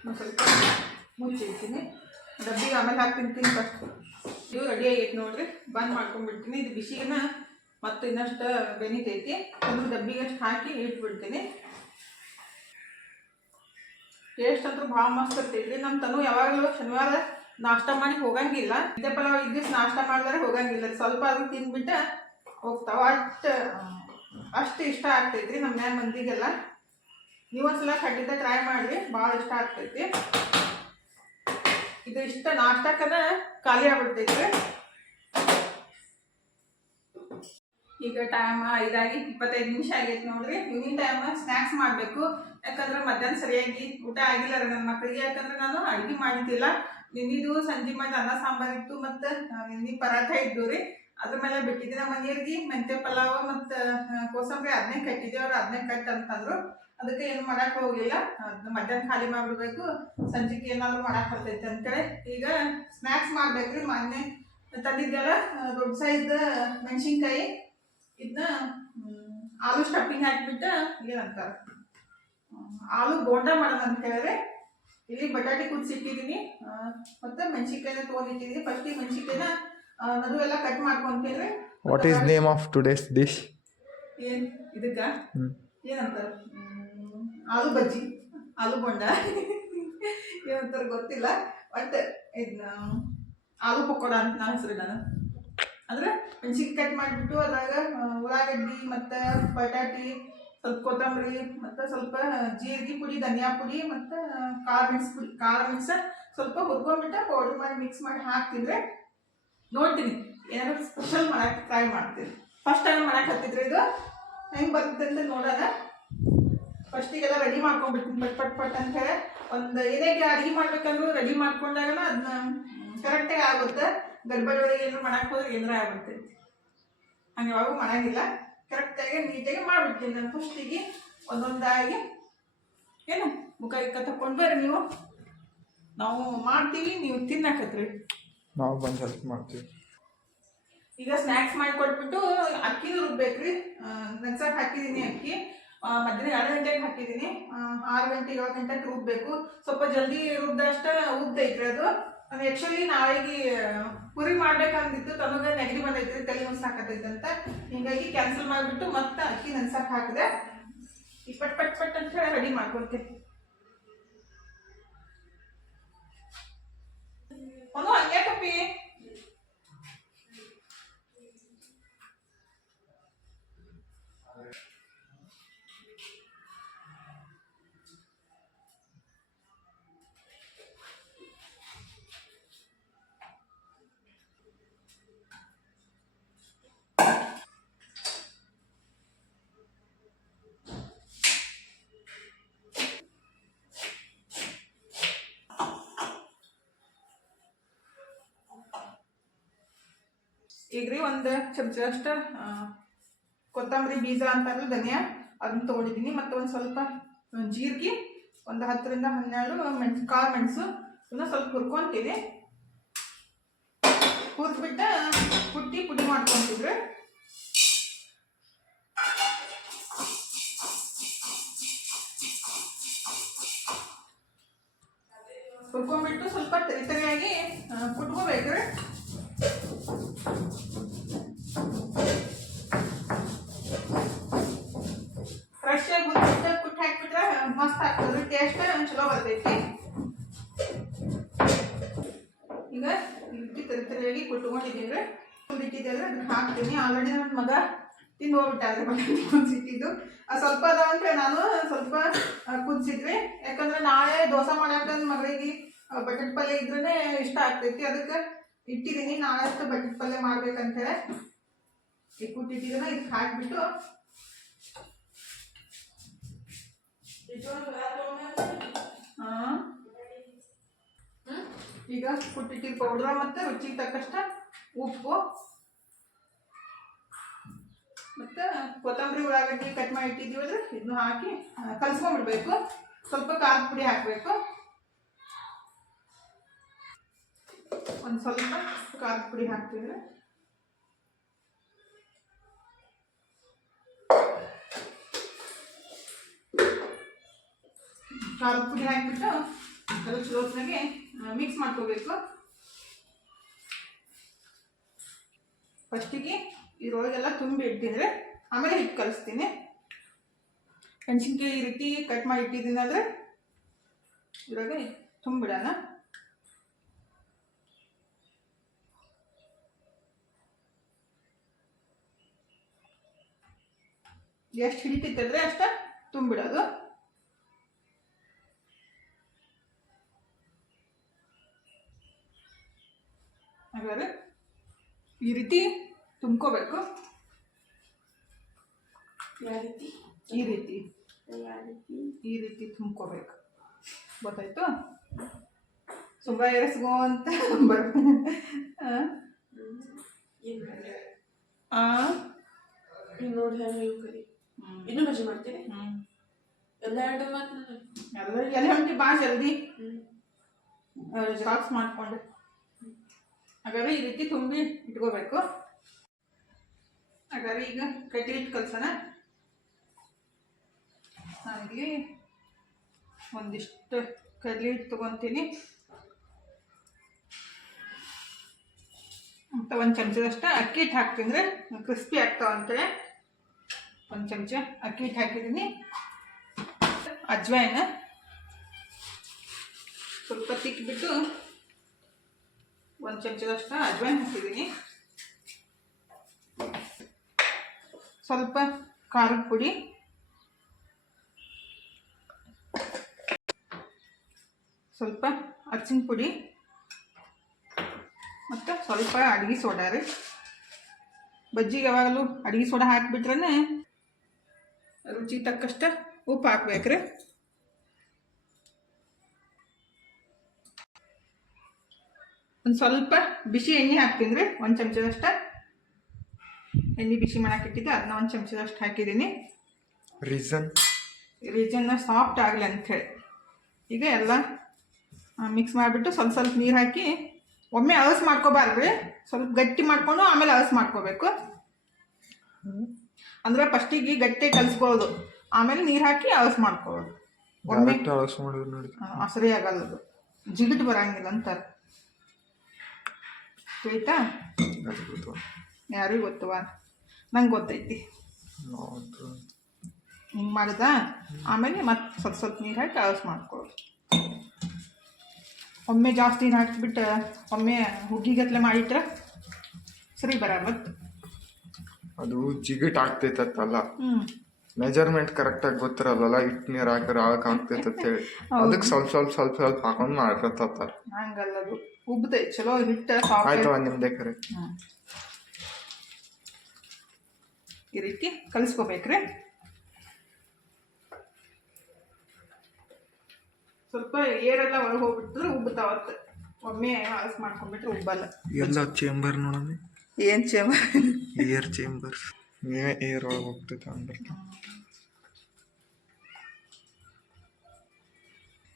ಒಂದು ಸ್ವಲ್ಪ ಮುಚ್ಚಿಡ್ತೀನಿ. ಡಬ್ಬಿಗೆ ಆಮೇಲೆ ಹಾಕ್ತೀನಿ ತಿನ್ ಫಸ್ಟ್ ಇದು ರೆಡಿ ಆಗೈತೆ ನೋಡ್ರಿ. ಬಂದ್ ಮಾಡ್ಕೊಂಡ್ಬಿಡ್ತೀನಿ. ಇದು ಬಿಸಿಗೆನ ಮತ್ತೆ ಇನ್ನಷ್ಟು ಬೆನಿತೈತಿ. ಒಂದು ಡಬ್ಬಿಗೆ ಅಷ್ಟು ಹಾಕಿ ಇಟ್ಬಿಡ್ತೀನಿ. ಟೇಸ್ಟ್ ಅಂತೂ ಭಾಳ ಮಸ್ತ್ ಇರ್ತೈತಿ ನಮ್ಮ ತನು ಯಾವಾಗಲೂ ಶನಿವಾರ ನಾಷ್ಟ ಮಾಡಿ ಹೋಗಂಗಿಲ್ಲ. ಇದೇ ಪಲಾವ್ ಇದ್ದಿಸ್ ನಾಷ್ಟ ಮಾಡಿದ್ರೆ ಹೋಗಂಗಿಲ್ಲ ಸ್ವಲ್ಪ ಅದು ತಿಂದ್ಬಿಟ್ಟು ಹೋಗ್ತಾವ. ಅಷ್ಟು ಅಷ್ಟು ಇಷ್ಟ ಆಗ್ತೈತ್ರಿ ನಮ್ಮ ಮನೆ ಮಂದಿಗೆಲ್ಲ. ನೀವೊಂದ್ಸಲ ಖಂಡಿತ ಟ್ರೈ ಮಾಡಿರಿ ಭಾಳ ಇಷ್ಟ ಆಗ್ತೈತಿ. ಇದು ಇಷ್ಟ ನಾಷ್ಟಕ್ಕನ ಖಾಲಿ ಆಗ್ಬಿಡ್ತೈತ್ರಿ. ಈಗ ಟೈಮ್ ಐದಾಗಿ ಇಪ್ಪತ್ತೈದು ನಿಮಿಷ ಆಗೈತೆ ನೋಡ್ರಿ. ಈವ್ನಿಂಗ್ ಟೈಮ್ ಸ್ನ್ಯಾಕ್ಸ್ ಮಾಡಬೇಕು. ಯಾಕಂದ್ರೆ ಮಧ್ಯಾಹ್ನ ಸರಿಯಾಗಿ ಊಟ ಆಗಿಲ್ಲ ರೀ ನನ್ನ ಮಕ್ಕಳಿಗೆ ಯಾಕಂದ್ರೆ ನಾನು ಅಡುಗೆ ಮಾಡಿದ್ದಿಲ್ಲ. ನಿನ್ನಿದು ಸಂಜೆ ಮಾಡಿ ಅನ್ನ ಸಾಂಬಾರ್ ಇತ್ತು ಮತ್ತು ನಿನ್ನೆ ಪರಾಠ ಇದ್ದು ರೀ. ಅದ್ರ ಮೇಲೆ ಬಿಟ್ಟಿದ್ದೆ ನಮ್ಮ ಮನೆಯವ್ರಿಗೆ ಮೆಂತ್ಯ ಪಲಾವ್ ಮತ್ತು ಕೋಸಂಬರಿ ಅದನ್ನೇ ಕಟ್ಟಿದ್ದೆ. ಅವ್ರು ಅದನ್ನೇ ಕಟ್ ಅಂತಂದ್ರು. ಅದಕ್ಕೆ ಏನು ಮಾಡಕ್ಕೆ ಹೋಗಲಿಲ್ಲ. ಮಧ್ಯಾಹ್ನ ಖಾಲಿ ಮಾಡಿಬಿಡ್ಬೇಕು. ಸಂಜೆಗೆ ಏನಾದರೂ ಮಾಡಕ್ಕೆ ಬರ್ತೈತೆ ಅಂತೇಳಿ. ಈಗ ಸ್ನ್ಯಾಕ್ಸ್ ಮಾಡ್ಬೇಕ್ರಿ. ಮೊನ್ನೆ ತಂದಿದ್ದೆಲ್ಲ ದೊಡ್ಡ ಸೈಜ್ ಮೆಣಸಿನ್ಕಾಯಿ. ಇದನ್ನ ಆಲೂ ಸ್ಟಫಿಂಗ್ ಹಾಕ್ಬಿಟ್ಟು ಏನಂತಾರೆ ಆಲೂ ಬೋಂಡ ಮಾಡೋಣ ಅಂತ ಹೇಳಿದ್ರೆ ಇಲ್ಲಿ ಬಟಾಟೆ ಕುದಿಸಿಟ್ಟಿದ್ದೀನಿ ಮತ್ತೆ ಮೆಣಸಿನ್ಕಾಯಿನ ತೊಗೊಂಡಿಟ್ಟಿದ್ದೀನಿ. ಈ ಮೆಣಸಿನ್ಕಾಯಿನ ನಡು ಎಲ್ಲ cut ಮಾಡ್ಕೊಂತೀನಿ what is name of today's dish ಏನ್ ಇದಕ್ಕ? ಏನಂತಾರೆ? ಆಲೂ ಬಜ್ಜಿ ಆಲೂ ಬೋಂಡ. ಏನಂತಾರೆ ಗೊತ್ತಿಲ್ಲ. ಬಟ್ ಇದನ್ನ ಆಲೂ ಪಕೋಡ ಅಂತ ನಾನು ಹೆಸರು ನಾನು ಅಂದ್ರೆ ಮೆಣಸಿನ್ಕಾಯಿ ಕಟ್ ಮಾಡಿಬಿಟ್ಟು ಅದ್ರಾಗ ಉಳ್ಳಾಗಡ್ಡಿ ಮತ್ತು ಬಟಾಟಿ, ಸ್ವಲ್ಪ ಕೊತ್ತಂಬರಿ ಮತ್ತು ಸ್ವಲ್ಪ ಜೀರಿಗೆ ಪುಡಿ, ಧನಿಯಾ ಪುಡಿ ಮತ್ತು ಖಾರ ಮಿಕ್ಸ್ ಪುಡಿ, ಖಾರ ಮಿಕ್ಸ್ ಸ್ವಲ್ಪ ಹುರ್ಕೊಂಡ್ಬಿಟ್ಟು ಪೌಡರ್ ಮಾಡಿ ಮಿಕ್ಸ್ ಮಾಡಿ ಹಾಕ್ತಿದ್ರೆ ನೋಡ್ತೀನಿ. ಏನಾದ್ರು ಸ್ಪೆಷಲ್ ಮಾಡಕ್ಕೆ ಟ್ರೈ ಮಾಡ್ತೀನಿ. ಫಸ್ಟ್ ಟೈಮ್ ಮಾಡಕ್ಕೆ ಹತ್ತಿದ್ರೆ ಇದು ಹೆಂಗೆ ಬರ್ತದೆ ಅಂತ ನೋಡೋಣ ಫಸ್ಟಿಗೆಲ್ಲ ರೆಡಿ ಮಾಡ್ಕೊಂಡ್ಬಿಡ್ತೀನಿ. ಪಟ್ ಪಟ್ ಪಟ್ ಅಂತ ಹೇಳಿ. ಒಂದು ಏನೇ ಅಡುಗೆ ಮಾಡ್ಬೇಕಂದ್ರೂ ರೆಡಿ ಮಾಡ್ಕೊಂಡಾಗನ ಅದನ್ನ ಕರೆಕ್ಟಾಗಿ ಆಗುತ್ತೆ. ಗಡ್ಬಡಿ ಒಳಗೆ ಏನಾರು ಮಾಡಕ್ಕೆ ಹೋದ್ರೆ ಏನಾರ ಆಗ್ಬಿಡ್ತೈತಿ. ಹಂಗೆ ಯಾವಾಗೂ ಮಾಡಂಗಿಲ್ಲ. ಕರೆಕ್ಟಾಗಿ ನೀಟಾಗಿ ಮಾಡಿಬಿಡ್ತೀನಿ. ನಾನು ಫಸ್ಟಿಗೆ ಒಂದೊಂದಾಗಿ ಏನು ಮುಖ ಇಕ್ಕ ತಕೊಂಡು ಬರ್ರಿ ನೀವು. ನಾವು ಮಾಡ್ತೀವಿ ನೀವು ತಿನ್ನಕತ್ರಿ. ನಾವು ಬಂದು ಹೆಲ್ಪ್ ಮಾಡ್ತೀವಿ. ಈಗ ಸ್ನ್ಯಾಕ್ಸ್ ಮಾಡಿ ಕೊಟ್ಬಿಟ್ಟು ಅಕ್ಕಿನೂ ರುಬ್ಬೇಕ್ರಿ. ನೆನ್ಸಕ್ಕೆ ಹಾಕಿದ್ದೀನಿ ಅಕ್ಕಿ. ಮಧ್ಯಾಹ್ನ ಎರಡು ಗಂಟೆಗೆ ಹಾಕಿದ್ದೀನಿ ಆರು ಗಂಟೆ ಏಳು ಗಂಟೆಗೆ ರುಬ್ಬೇಕು. ಸ್ವಲ್ಪ ಜಲ್ದಿ ರುಬ್ದಷ್ಟ ಉದ್ದೈತ್ರಿ ಅದು. ಅದು ಆ್ಯಕ್ಚುಲಿ ನಾಳೆಗೆ ಪುರಿ ಮಾಡ್ಬೇಕಂದಿತ್ತು ತಮಗೆ ನೆಗಡಿ ಬಂದೈತ್ರಿ ತಲೆ ಅಂತ ಹಿಂಗಾಗಿ ಕ್ಯಾನ್ಸಲ್ ಮಾಡಿಬಿಟ್ಟು ಮತ್ತೆ ಅಕ್ಕಿ ನೆನ್ಸಕ್ಕೆ ಹಾಕಿದೆ. ಈ ಪಟ್ ಪಟ್ ಪಟ್ ಅಂತ ಹೇಳಿ ರೆಡಿ ಮಾಡ್ಕೊಳ್ತೀನಿ ಒಂದು ಹಂಗೆ ಕಪ್ಪಿ. ಈಗ ರೀ ಒಂದು ಚಮಚ ಅಷ್ಟು ಕೊತ್ತಂಬರಿ ಬೀಜ ಅಂತಂದ್ರೆ ಧನಿಯಾ, ಅದನ್ನ ತೊಗೊಂಡಿದ್ದೀನಿ. ಮತ್ತು ಒಂದು ಸ್ವಲ್ಪ ಜೀರಿಗೆ, ಒಂದು ಹತ್ತರಿಂದ ಹನ್ನೆರಡು ಮೆಣಸು, ಕಾಳು ಮೆಣಸು, ಇನ್ನೂ ಸ್ವಲ್ಪ ಹುರ್ಕೊಂತೀನಿ. ಹುರಿದ್ಬಿಟ್ಟು ಪುಟ್ಟಿ ಪುಡಿ ಮಾಡ್ಕೊತಿದ್ರು. ಹುರ್ಕೊಂಡ್ಬಿಟ್ಟು ಸ್ವಲ್ಪ ತರಿತರಿಯಾಗಿ ಕುಟ್ಕೋಬೇಕ್ರಿ ಕುಟ್ಕೊಂಡಿದ್ದೀವಿ ಅಂದರೆ ಅದನ್ನ ಹಾಕ್ತೀನಿ. ಆಲ್ರೆಡಿ ನನ್ನ ಮಗ ತಿಂದು ಹೋಗ್ಬಿಟ್ಟ ಅದ್ರ ಬಗ್ಗೆ ಕುದಿಸಿಟ್ಟಿದ್ದು ಅದು ಸ್ವಲ್ಪ ಅದ ಅಂತ ನಾನು ಸ್ವಲ್ಪ ಕುದಿಸಿದ್ವಿ. ಯಾಕಂದ್ರೆ ನಾಳೆ ದೋಸೆ ಮಾಡ್ಯಾಕ ನನ್ನ ಮಗಳಿಗೆ ಬಟಾಟ್ ಪಲ್ಯ ಇದ್ರೇ ಇಷ್ಟ ಆಗ್ತೈತಿ. ಅದಕ್ಕೆ ಇಟ್ಟಿದ್ದೀನಿ ನಾಳೆ ಅಷ್ಟು ಬಟಾಟ್ ಪಲ್ಯ ಮಾಡ್ಬೇಕಂತೇಳಿ. ಈ ಕುಟ್ಟಿಟ್ಟಿದ್ದನ್ನ ಇದಕ್ಕೆ ಹಾಕ್ಬಿಟ್ಟು? ಈಗ ಕುಟ್ಟಿಟ್ಟಿದ್ದ ಪೌಡ್ರ ಮತ್ತು ರುಚಿಗೆ ತಕ್ಕಷ್ಟ ಉಪ್ಪು. ಮತ್ತು ಕೊತ್ತಂಬರಿ ಉಳ್ಳಾಗಡ್ಡಿ ಕಟ್ ಮಾಡಿ ಇಟ್ಟಿದ್ದೀವಲ್ಲ ಇದನ್ನು ಹಾಕಿ ಕಲಸ್ಕೊಂಡ್ಬಿಡ್ಬೇಕು. ಸ್ವಲ್ಪ ಖಾರದ ಪುಡಿ ಹಾಕಬೇಕು. ಒಂದು ಸ್ವಲ್ಪ ಖಾರದ ಪುಡಿ ಹಾಕ್ತಿದ್ರೆ ಖಾರದ ಪುಡಿ ಹಾಕಿಬಿಟ್ಟು ಅದು ಚಲೋತ್ನಾಗೆ ಮಿಕ್ಸ್ ಮಾಡ್ಕೋಬೇಕು. ಫಸ್ಟಿಗೆ ಇದ್ರೊಳಗೆಲ್ಲ ತುಂಬಿ ಇಟ್ಟಿದ್ರೆ ಆಮೇಲೆ ಹಿಟ್ಟು ಕಲಿಸ್ತೀನಿ. ಮೆಣಸಿನ್ಕಾಯಿ ಈ ರೀತಿ ಕಟ್ ಮಾಡಿ ಇಟ್ಟಿದ್ದೀನಾದ್ರೆ ಇದ್ರಾಗೆ ತುಂಬಿಡೋಣ. ಎಷ್ಟು ಹಿಡಿತಿತ್ತಂದರೆ ಅಷ್ಟ ತುಂಬಿಡೋದು. ಹಾಗಾದ್ರೆ ಈ ರೀತಿ ತುಂಬ್ಕೋಬೇಕು. ಯಾವ ರೀತಿ? ಈ ರೀತಿ. ಈ ರೀತಿ ತುಂಬ್ಕೋಬೇಕು. ಗೊತ್ತಾಯ್ತು? ಸುಬ್ಬ ಎರಸ್ಗೋ ಅಂತ ನೋಡಿ ಕರಿ. ಇನ್ನೂ ಬಜ್ಜಿ ಮಾಡ್ತೀರಿ? ಹ್ಮ್. ಎಲ್ಲ ಎಲ್ಲ ಎಲೆ ಹೊಂಟಿ ಬಾ ಜಲ್ದಿ. ಜೆರಾಕ್ಸ್ ಮಾಡಿಕೊಂಡು. ಹಾಗಾದ್ರೆ ಈ ರೀತಿ ತುಂಬಿ ಇಟ್ಕೋಬೇಕು. ಹಾಗಾದ್ರೆ ಈಗ ಕಟ್ಟಿ ಹಿಟ್ಟು ಕಲ್ಸೋಣ. ನಾನಿಲ್ಲಿ ಒಂದಿಷ್ಟು ಕಡ್ಲಿ ಹಿಟ್ಟು ತೊಗೊತೀನಿ. ಮತ್ತು ಒಂದು ಚಮಚದಷ್ಟು ಅಕ್ಕಿ ಹಿಟ್ಟು ಹಾಕ್ತೀನಿ ಕ್ರಿಸ್ಪಿ ಅಂತೇಳಿ ಒಂದು ಚಮಚ ಅಕ್ಕಿ ಹಿಟ್ಟು ಹಾಕಿದ್ದೀನಿ. ಅಜ್ವಾಯಿನ ಸ್ವಲ್ಪ ತಿಕ್ಕಿಬಿಟ್ಟು ಒಂದು ಚಮಚದಷ್ಟು ಅಜ್ವಾಯಿನ್ ಹಾಕಿದ್ದೀನಿ. ಸ್ವಲ್ಪ ಖಾರದ ಪುಡಿ. ಸ್ವಲ್ಪ ಅರ್ಚಿನ ಪುಡಿ. ಮತ್ತು ಸ್ವಲ್ಪ ಅಡುಗೆ ಸೋಡಾ ರೀ. ಬಜ್ಜಿಗೆ ಯಾವಾಗಲೂ ಅಡುಗೆ ಸೋಡಾ ಹಾಕಿಬಿಟ್ರೆ ರುಚಿ ತಕ್ಕಷ್ಟ ಉಪ್ಪು ಹಾಕ್ಬೇಕ್ರಿ. ಒಂದು ಸ್ವಲ್ಪ ಬಿಸಿ ಎಣ್ಣೆ ಹಾಕ್ತೀನಿ ರೀ ಒಂದು ಚಮಚದಷ್ಟು ಎಣ್ಣೆ ಬಿಸಿ ಮಾಡಾಕಿಟ್ಟಿದ್ದೆ ಅದನ್ನ ಒಂದು ಚಮಚದಷ್ಟು ಹಾಕಿದ್ದೀನಿ. ರೀಸನ್ ರೀಸನ್ನ ಸಾಫ್ಟ್ ಆಗಲಿ ಅಂಥೇಳಿ ಈಗ ಎಲ್ಲ ಮಿಕ್ಸ್ ಮಾಡಿಬಿಟ್ಟು ಸ್ವಲ್ಪ ಸ್ವಲ್ಪ ನೀರು ಹಾಕಿ ಒಮ್ಮೆ ಅಳಸ್ ಮಾಡ್ಕೋಬಾರ್ದ್ರಿ ಸ್ವಲ್ಪ ಗಟ್ಟಿ ಮಾಡ್ಕೊಂಡು ಆಮೇಲೆ ಅಳಸ್ ಮಾಡ್ಕೋಬೇಕು. ಅಂದ್ರೆ ಫಸ್ಟಿಗೆ ಗಟ್ಟಿ ಕಲಿಸ್ಬೋದು ಆಮೇಲೆ ನೀರು ಹಾಕಿ ಅಳಸ್ ಮಾಡ್ಕೋಬೋದು. ಒಮ್ಮೆ ಹಾಂ ಸರಿ ಮಾಡಿದ್ರು ನೋಡಿ. ಹಸರಿ ಆಗಲ್ಲ ಅದು. ಜಿಗಿಟ್ ಬರಂಗಿಲ್ಲ ಅಂತಾರೆ. ಗೊತ್ತು ಯಾರಿಗೂ ಗೊತ್ತವ ನಂಗೆ ಗೊತ್ತೈತಿ. ಹಿಂಗೆ ಮಾಡಿದ? ಆಮೇಲೆ ಮತ್ತೆ ಸ್ವಲ್ಪ ಸ್ವಲ್ಪ ನೀರು ಹಾಕಿ ಅಳಸ್ ಮಾಡ್ಕೊಳ್ಳೋದು. ಒಮ್ಮೆ ಜಾಸ್ತಿ ನೀರು ಹಾಕಿಬಿಟ್ಟು ಒಮ್ಮೆ ಹುಗ್ಗಿಗತ್ಲೆ ಮಾಡಿಟ್ರೆ ಸರಿ ಬರ ಮತ್ತು. ಅದು ಜಿಗಿಟ್ ಆಗ್ತೈತಲ್ಲ ಮೆಜರ್ಮೆಂಟ್ ಕರೆಕ್ಟಾಗಿ ಗೊತ್ತಿರಲ್ಲ ಇಟ್ಟು ನೀರು ಹಾಕಿದ್ರೆ ಆಳಕ್ಕೆ ಆಗ್ತೈತೆ ಹೇಳಿ ಅದಕ್ಕೆ ಸ್ವಲ್ಪ ಸ್ವಲ್ಪ ಸ್ವಲ್ಪ ಸ್ವಲ್ಪ ಹಾಕೊಂಡು ಮಾಡ್ಕೊತಾರೆ ಹಂಗಲ್ಲ ಉಬ್ತೈತೆ ಚಲೋ ಹಿಟ್ಟ ಸಾಫ್ಟ್ ಆಯ್ತು ನಿಮ್ದೇ ಕರೆ. ಈ ರೀತಿ ಕಲಿಸ್ಕೋಬೇಕ್ರಿ. ಸ್ವಲ್ಪ ಏರೆಲ್ಲ ಒಳಗೆ ಹೋಗ್ಬಿಟ್ರೆ ಉಬ್ಬತಾವತ್ತ ಒಮ್ಮೆ ಹಾಲ್ಸ್ ಮಾಡ್ಕೊಂಡ್ಬಿಟ್ರೆ ಉಬ್ಬಲ್ಲ ಎಲ್ಲ ಚೇಂಬರ್ ನೋಡಮ್ಮಿ ಏನು ಚೇಂಬರ್ ಏರ್ ಚೇಂಬರ್ಸ್ ನೀವೇ ಏರ್ ಒಳಗೆ ಹೋಗ್ತೈತೆ ಅಂದ್ರೆ.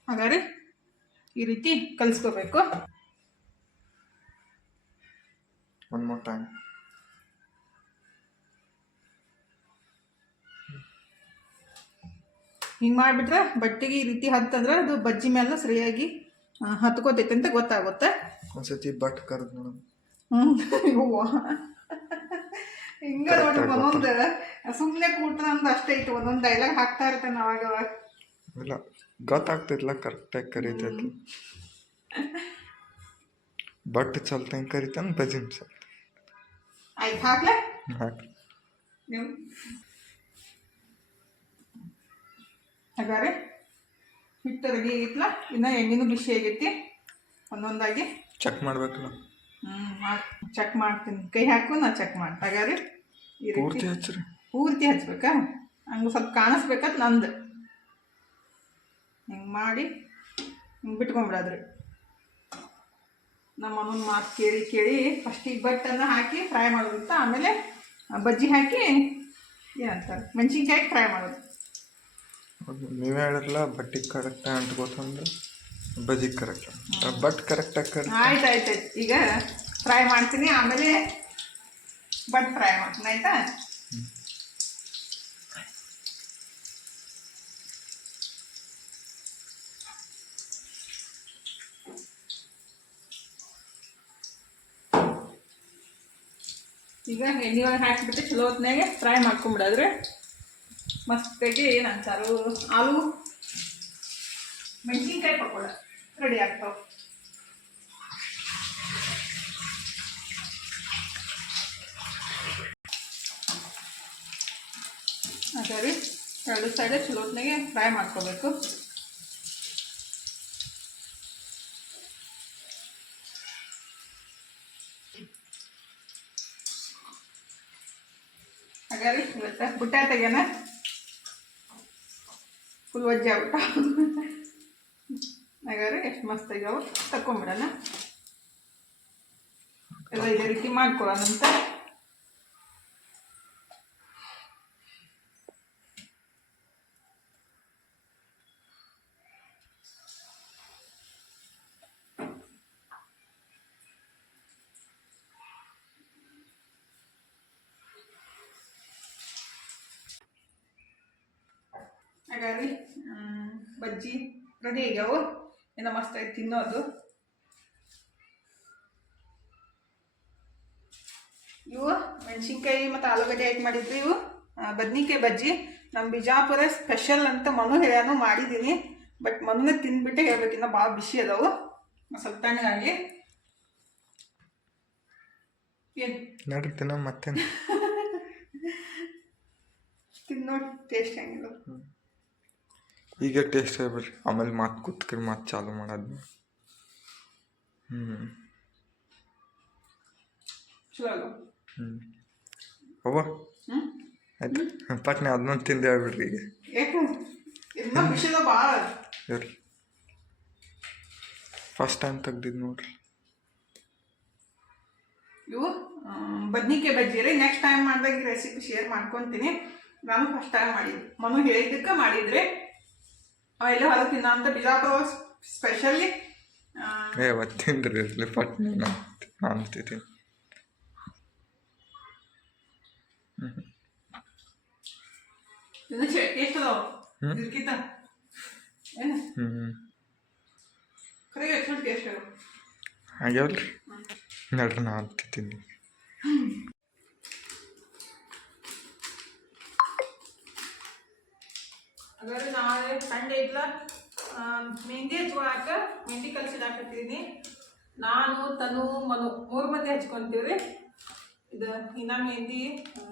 ಹಾಗಾದ್ರೆ ಈ ರೀತಿ ಕಲಿಸ್ಕೋಬೇಕು. ಒನ್ more ಟೈಮ್ ಹಿಂಗೆ ಮಾಡಿಬಿಟ್ರೆ ಬಟ್ಟೆಗೆ ಈ ರೀತಿ ಹತ್ತಂದ್ರೆ ಅದು ಬಜ್ಜಿ ಮೇಲೆ ಸರಿಯಾಗಿ ಹತ್ಕೋತೈತೆ ಅಂತ ಗೊತ್ತಾಗುತ್ತೆ. ಒಂದ್ಸತಿ ಬಟ್ ಕರೆದು ನೋಡೋಣ ಯವ್ವ. ಹಿಂಗ ನೋಡಿ ಒಂದೊಂದು ಸುಮ್ಮನೆ ಕೂತ್ರ ಅಂದ್ ಅಷ್ಟೇ ಇತ್ತು ಒಂದೊಂದು ಡೈಲಾಗ್ ಹಾಕ್ತಾ ಇರ್ತಾನೆ ಅವಾಗ ಅವಾಗ ಇಲ್ಲ ಗೊತ್ತಾಗ್ತಿದ್ಲ ಕರೆಕ್ಟಾಗಿ ಕರೀತೈತಿ. ಬಟ್ ಚಲ್ತ ಹೆಂಗೆ ಕರಿತಾನೆ? ಬಜ್ಜಿ ಚಲ್ತ. ಆಯ್ತು ಹಾಕ್ಲೆ? ಹಾಕಿ. ನೀವು ಹಾಗಾದ್ರೆ ಹಿಟ್ಟು ರೆಡಿ ಆಗಿತ್ತಲ್ಲ ಇನ್ನು ಎಣ್ಣೆನೂ ಬಿಸಿ ಆಗೈತಿ. ಒಂದೊಂದಾಗಿ. ಚೆಕ್ ಮಾಡ್ಬೇಕಲ್ಲ ಹ್ಞೂ ಮಾಡಿ ಚೆಕ್ ಮಾಡ್ತೀನಿ. ಕೈ ಹಾಕು ನಾ ಚೆಕ್ ಮಾಡಿ ಹಾಗಾದ್ರೆ ಪೂರ್ತಿ ಹಚ್ಚ್ರಿ ಪೂರ್ತಿ ಹಚ್ಬೇಕಾ? ಹಂಗೆ ಸ್ವಲ್ಪ ಕಾಣಿಸ್ಬೇಕಂತ ನಂದು. ಹಿಂಗೆ ಮಾಡಿ ಹಿಂಗೆ ಬಿಟ್ಕೊಂಬಿಡೋದ್ರಿ. ನಮ್ಮ ಅಮ್ಮನ ಮಾತು ಕೇಳಿ ಕೇಳಿ ಫಸ್ಟಿಗೆ ಬಟ್ಟನ್ನು ಹಾಕಿ ಫ್ರೈ ಮಾಡೋದಿತ್ತು ಆಮೇಲೆ ಬಜ್ಜಿ ಹಾಕಿ ಏನಂತಾರೆ ಮೆಣಸಿನ್ಕಾಯಿ ಫ್ರೈ ಮಾಡೋದು. ನೀವೇ ಹೇಳಿರಲ್ಲ ಬಟ್ಟಿಗೆ ಕರೆಕ್ಟಾಗಿ ಅಂಟ್ಕೋತಂದ್ರೆ ಬಜ್ಜಿ ಕರೆಕ್ಟ್ ಬಟ್ ಕರೆಕ್ಟಾಗಿ ಕರೆಕ್ಟ್ ಆಯ್ತು ಆಯ್ತು ಆಯ್ತು. ಈಗ ಫ್ರೈ ಮಾಡ್ತೀನಿ ಆಮೇಲೆ ಬಟ್ ಫ್ರೈ ಮಾಡ್ತೀನಿ ಆಯ್ತಾ? ಈಗ ಎಣ್ಣೆ ಒಳಗೆ ಹಾಕಿಬಿಟ್ಟು ಚಲೋ ಹೊತ್ನಾಗೆ ಫ್ರೈ ಮಾಡ್ಕೊಂಬಿಡೋದ್ರೆ. ಮಸ್ತಾಗಿ ಏನು ಅಂತಾರು ಆಲೂ ಮೆಣಸಿನ್ಕಾಯಿ ಪಕೋಡ ರೆಡಿ ಆಗ್ತಾವೆ. ಅದೇ ರೀ, ಎರಡು ಸೈಡ್ ಚಲೋ ಹೊತ್ನಾಗೆ ಫ್ರೈ ಮಾಡ್ಕೋಬೇಕು. ಬುಟ್ಟ ತೆಗೆನ ಫುಲ್ ವಜ್ಜೆ ಆಗ್ಬಿಟ್ಟ. ಹಾಗಾದ್ರೆ ಎಷ್ಟು ಮಸ್ತ್ ಆಗ್ಯಾವ ತಕೊಂಬಿಡೋಣ. ಎಲ್ಲ ಇದೇ ರೀತಿ ಮಾಡ್ಕೊಳ್ಳೋಣ ಮ್, ಬಜ್ಜಿ ರೆಡಿ ಆಗ್ಯಾವು. ಇನ್ನು ಮಸ್ತ್ ಆಗಿ ತಿನ್ನೋದು. ಇವು ಮೆಣಸಿನ್ಕಾಯಿ ಮತ್ತು ಆಲೂಗಡ್ಡೆ ಹಾಕಿ ಮಾಡಿದ್ವಿ ಇವು? ಬದ್ನಿಕಾಯಿ ಬಜ್ಜಿ. ನಮ್ಮ ಬಿಜಾಪುರ ಸ್ಪೆಷಲ್ ಅಂತ ಮನು ಹೇಳ್ಯಾನು ಮಾಡಿದ್ದೀನಿ ಬಟ್ ಮನ್ನ ತಿಂದ್ಬಿಟ್ಟೆ ಹೇಳ್ಬೇಕು ಇನ್ನು ಭಾಳ ಬಿಸಿ ಅದಾವು. ಸ್ವಲ್ಪ ತಣ್ಣಗಾಗಿ ಏನು? ಮತ್ತೆ ಮತ್ತೇನು? ತಿನ್ನೋ ಟೇಸ್ಟ್ <laughs> ಹೆಂಗಿಲ್ಲ. ಈಗ ಟೇಸ್ಟ್ ಆಗ್ಬಿಡ್ರಿ ಆಮೇಲೆ ಮಾತು ಕೂತ್ಕರಿ ಮಾತು ಚಾಲು ಮಾಡೋದು ಹ್ಞೂ ಹ್ಞೂ ಅವ್ವ? ಆಯ್ತು. ಪಟ್ನೆ ಅದನ್ನೊಂದು ತಿಂದು ಹೇಳ್ಬಿಡ್ರಿ ಈಗ. ಇರ್ಲಿ. ಫಸ್ಟ್ ಟೈಮ್ ತೆಗ್ದಿದ್ದು ನೋಡ್ರಿ. ಇವು ಬದ್ನಿಕಾಯಿ ಬಜ್ಜಿ ರೀ. ನೆಕ್ಸ್ಟ್ ಟೈಮ್ ಮಾಡಿದಾಗ ಈ ರೆಸಿಪಿ ಶೇರ್ ಮಾಡ್ಕೊತೀನಿ. ನಾನು ಫಸ್ಟ್ ಟೈಮ್ ಮಾಡಿದ್ದೆ. ಮನು ಹೇಳಿದ್ದಕ್ಕೆ ಮಾಡಿದ್ರೆ ಅವೆಲ್ಲ ಹೊರಗೆ ತಿನ್ನೋ ಅಂತ ಬಿಜಾಪುರ ಸ್ಪೆಷಲಿ ಏ ಅವತ್ತು ತಿಂದ್ರಿ ಇರಲಿ ಪಟ್ನೆ ನಾನು ನಾನು ತಿಂತೀನಿ ಇನ್ನು ಟೇಸ್ಟ್ ಅದಾವ ಹ್ಮ್. ಇದಕ್ಕಿಂತ ಏನು ಹ್ಞೂ ಕರೆ ಎಷ್ಟು ಟೇಸ್ಟ್ ಅದಾವ ಆಗ್ಯಾವಲ್ರಿ ನಡ್ರಿ ನಾನು ತಿಂತೀನಿ ಹಾಗಾದ್ರೆ ನಾಳೆ ಸಂಡೇ ಇಲ್ಲ ಮೆಹಂದಿ ಹಚ್ಕೊಳಕ, ಮೆಹಂದಿ ಕಲ್ಸಿಡಾಕತ್ತೀನಿ ನಾನು, ತನು, ಮನು, ಮೂರು ಮಂದಿ ಹಚ್ಕೊಂತೀವ್ರಿ. ಇದು, ಇನ್ನ ಮೆಹಂದಿ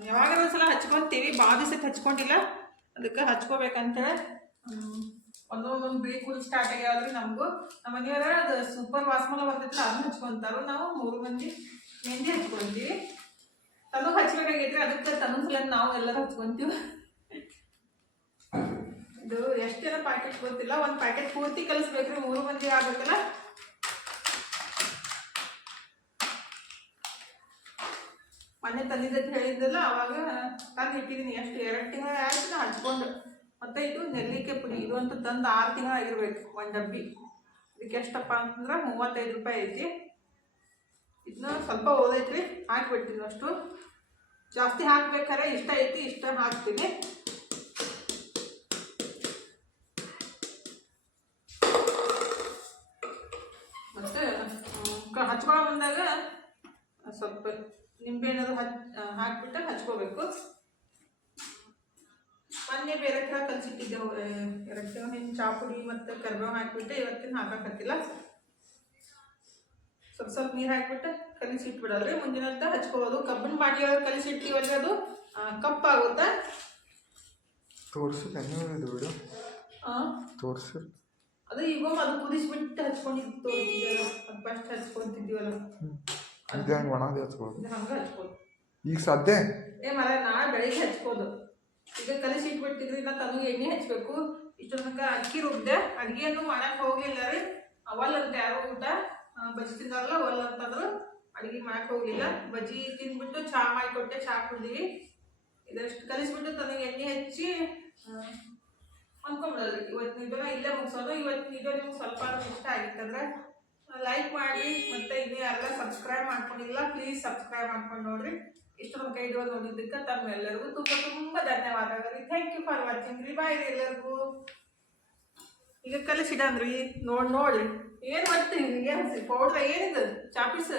ಯಾವಾಗ ಸಲ ಹಚ್ಕೊಂತೀವಿ ಭಾಳ ದಿವಸಕ್ಕೆ ಹಚ್ಕೊಂಡಿಲ್ಲ. ಅದಕ್ಕೆ ಹಚ್ಕೋಬೇಕಂತೇಳಿ ಒಂದೊಂದೊಂದು ಬಿಳಿ ಕೂಲ್ ಸ್ಟಾರ್ಟ್ ಆಗ್ಯಾವ್ರಿ ನಮಗೂ. ನಮ್ಮ ಮನೆಯವರ ಅದು ಸೂಪರ್ ವಾಸ್ಮಲ ಬರ್ತೈತಿಲ್ಲ ಅದನ್ನ ಹಚ್ಕೊತಾರೋ. ನಾವು ಮೂರು ಮಂದಿ ಮೆಹಂದಿ ಹಚ್ಕೊಂತೀವಿ. ತನು ಹಚ್ಬೇಕಾಗೈತ್ರಿ, ಅದಕ್ಕೆ ತನು ಸಲ ನಾವು ಎಲ್ಲರೂ ಹಚ್ಕೊಂತೀವಿ. ಇದು ಎಷ್ಟು ಜನ ಪ್ಯಾಕೆಟ್ ಗೊತ್ತಿಲ್ಲ, ಒಂದು ಪ್ಯಾಕೆಟ್ ಪೂರ್ತಿ ಕಲಿಸ್ಬೇಕ್ರಿ, ಮೂರು ಮಂದಿ ಆಗ್ಬೇಕಲ್ಲ? ಮೊನ್ನೆ ತಂದಿದ್ದೆ ಹೇಳಿದ್ದಲ್ಲ ಅವಾಗ ತಂದು ಇಟ್ಟಿದ್ದೀನಿ. ಎಷ್ಟು, ಎರಡು ತಿಂಗಳ ಆಯ್ತು ನಾ ಹಚ್ಕೊಂಡು. ಮತ್ತೆ ಇದು ನೆಲ್ಲಿಕಾಯಿ ಪುಡಿ, ಇದು ಅಂತ ತಂದು ಆರು ತಿಂಗಳು ಆಗಿರ್ಬೇಕು, ಒಂದು ಡಬ್ಬಿ. ಇದಕ್ಕೆ ಎಷ್ಟಪ್ಪ ಅಂತಂದ್ರೆ ಮೂವತ್ತೈದು ರೂಪಾಯಿ ಐತಿ. ಇದನ್ನ ಸ್ವಲ್ಪ ಓದೈತ್ರಿ ಹಾಕ್ಬಿಡ್ತೀನಿ ಅಷ್ಟು. ಜಾಸ್ತಿ ಹಾಕ್ಬೇಕಾದ್ರೆ ಇಷ್ಟ ಐತಿ, ಇಷ್ಟ ಹಾಕ್ತೀನಿ. ಹಚ್ಕೋಬೇಕು ಮೊನ್ನೆ ಬೇರೆ ಥರ ಕಲ್ಸಿಟ್ಟಿದ್ದೆವು ಎರಡು ತಿಂಗಳು ಹಿಂಗೆ ಚಾ ಪುಡಿ ಮತ್ತು ಕರಿಬೇವು ಹಾಕಿಬಿಟ್ಟು ಇವತ್ತಿನ ಹಾಕಕತ್ತಿಲ್ಲ ಸ್ವಲ್ಪ ಸ್ವಲ್ಪ ನೀರು ಹಾಕಿಬಿಟ್ಟು ಕಲಿಸಿಟ್ಬಿಡೋದ್ರಿ. ಮುಂದಿನ ಮುಂದಿನಂತ ಹಚ್ಕೊಳ್ಳೋದು ಕಬ್ಬಿನ ಮಾಡಿ ಒಳಗೆ ಕಲಿಸಿ ಇಟ್ಟಿವಲ್ರಿ ಅದು. ಕಪ್ಪಾಗುತ್ತೆ? ತೋರ್ಸು ಇದು ಬಿಡು. ತೋರ್ಸು. ಅದು ಈಗ ಅದು ಕುದಿಸ್ಬಿಟ್ಟು ಹಚ್ಕೊಂಡಿದ್ದು ಅದು ಫಸ್ಟ್ ಹಚ್ಕೊಂತಿದ್ದೀವಲ್ಲ. ಹೆಂಗೆ ಹಚ್ಬೋದು ಹಂಗೆ ಹಚ್ಬೋದು ಈಗ ಸಾಧ್ಯ? ಏ ಮರ ನಾಳೆ ಬೆಳಿಗ್ಗೆ ಹಚ್ಬೋದು. ಈಗ ಕಲಿಸಿ ಇಟ್ಬಿಟ್ಟಿದ್ರಿ ನಾ ತನಗೆ ಎಣ್ಣೆ ಹಚ್ಬೇಕು. ಇಷ್ಟು ತನಕ ಅಕ್ಕಿ ರುಬ್ದೆ, ಅಡುಗೆಯನ್ನು ಮಾಡಕ್ಕೆ ಹೋಗ್ಲಿಲ್ಲ ರೀ. ಅವಲ್ ಅಂತ ಯಾರೋ ಊಟ ಬಜ್ಜಿ ತಿಂದಾರಲ್ಲ, ಅವಲ್ ಅಂತಂದ್ರು ಅಡುಗೆ ಮಾಡಕ್ಕೆ ಹೋಗ್ಲಿಲ್ಲ ಬಜ್ಜಿ ತಿಂದ್ಬಿಟ್ಟು ಚಹಾ ಮಾಡಿಕೊಟ್ಟೆ ಚಹಾ ಕುಡ್ದೀವಿ. ಇದಷ್ಟು ಕಲಿಸ್ಬಿಟ್ಟು ತನಗೆ ಎಣ್ಣೆ ಹಚ್ಚಿ ಅನ್ಕೊಂಬಿಡೋದ್ರಿ ಇವತ್ತಿನ ಇದನ್ನ ಇಲ್ಲೇ ಮುಗಿಸೋದು. ಇವತ್ತಿನ ಇದು ನಿಮ್ಗೆ ಸ್ವಲ್ಪ ಇಷ್ಟ ಆಗಿತ್ತಂದ್ರೆ ಲೈಕ್ ಮಾಡಿ. ಮತ್ತೆ ಇನ್ನೂ ಯಾರೆಲ್ಲ ಸಬ್ಸ್ಕ್ರೈಬ್ ಮಾಡ್ಕೊಂಡಿಲ್ಲ ಪ್ಲೀಸ್ ಸಬ್ಸ್ಕ್ರೈಬ್ ಮಾಡ್ಕೊಂಡು ನೋಡ್ರಿ. ಇಷ್ಟು ನಮ್ಮ ಕೈ ನೋಡಿದ್ದಕ್ಕೆ ತಮ್ಮೆಲ್ಲರಿಗೂ ತುಂಬ ತುಂಬ ಧನ್ಯವಾದಗಳು. ರೀ ಥ್ಯಾಂಕ್ ಯು ಫಾರ್ ವಾಚಿಂಗ್ ರೀ ಬಾಯ್ ರೀ ಎಲ್ಲರಿಗೂ ಈಗ ಕಲಿಸಿಡನ್ರಿ ನೋಡಿ ನೋಡಿ. ಏನು ಮಾಡ್ತೀನಿ ಏನು ಪೌಡ್ರ ಏನಿದು? ಚಾಪಿಸ್